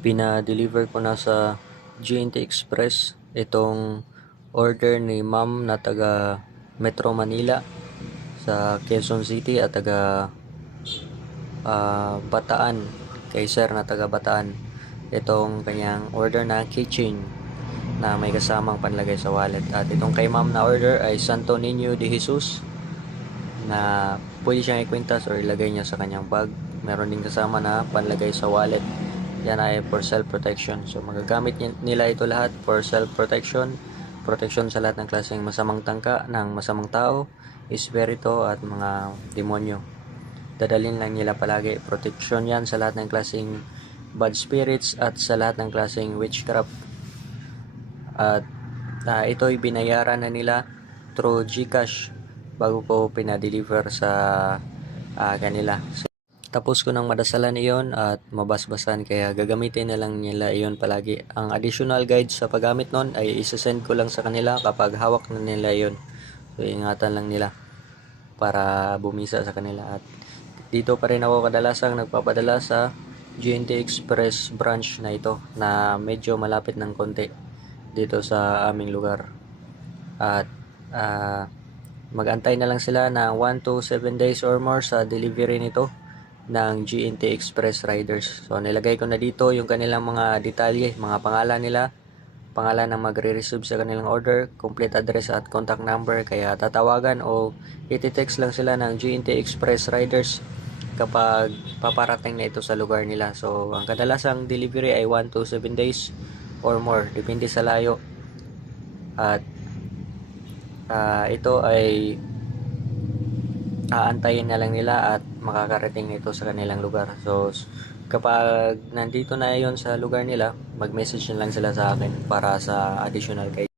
Pina-deliver ko na sa GNT Express itong order ni ma'am na taga Metro Manila sa Quezon City at taga ah, Bataan kay sir na taga Bataan. Itong kanyang order na keychain na may kasamang panlagay sa wallet. At itong kay ma'am na order ay Santo Niño de Jesus na pwede siyang ikwintas or ilagay niya sa kanyang bag. Meron din kasama na panlagay sa wallet yan ay for self protection so magagamit ni- nila ito lahat for self protection protection sa lahat ng klaseng masamang tangka ng masamang tao espiritu at mga demonyo. Dadalhin lang nila palagi. Protection yan sa lahat ng klaseng bad spirits at sa lahat ng klaseng witchcraft. At ah, ito ay binayaran na nila through GCash bago ko pinadeliver sa ah, kanila. So, tapos ko nang madasalan iyon at mabasbasan kaya gagamitin na lang nila iyon palagi. Ang additional guide sa paggamit nun ay isasend ko lang sa kanila kapag hawak na nila iyon. So ingatan lang nila para bumisa sa kanila at dito pa rin ako kadalasang nagpapadala sa GNT Express branch na ito na medyo malapit ng konti dito sa aming lugar. At ah, magantay na lang sila ng 1 to 7 days or more sa delivery nito ng GNT Express Riders. So nilagay ko na dito yung kanilang mga detalye, mga pangalan nila, pangalan ng magre-receive sa kanilang order, complete address at contact number. Kaya tatawagan o iti-text lang sila ng GNT Express Riders kapag paparating na ito sa lugar nila. So ang kadalasang delivery ay 1 to 7 days or more, depende sa layo. At ah, ito ay aantayin na lang nila at makakarating ito sa kanilang lugar. So, kapag nandito na yon sa lugar nila, mag-message na lang sila sa akin para sa additional guide.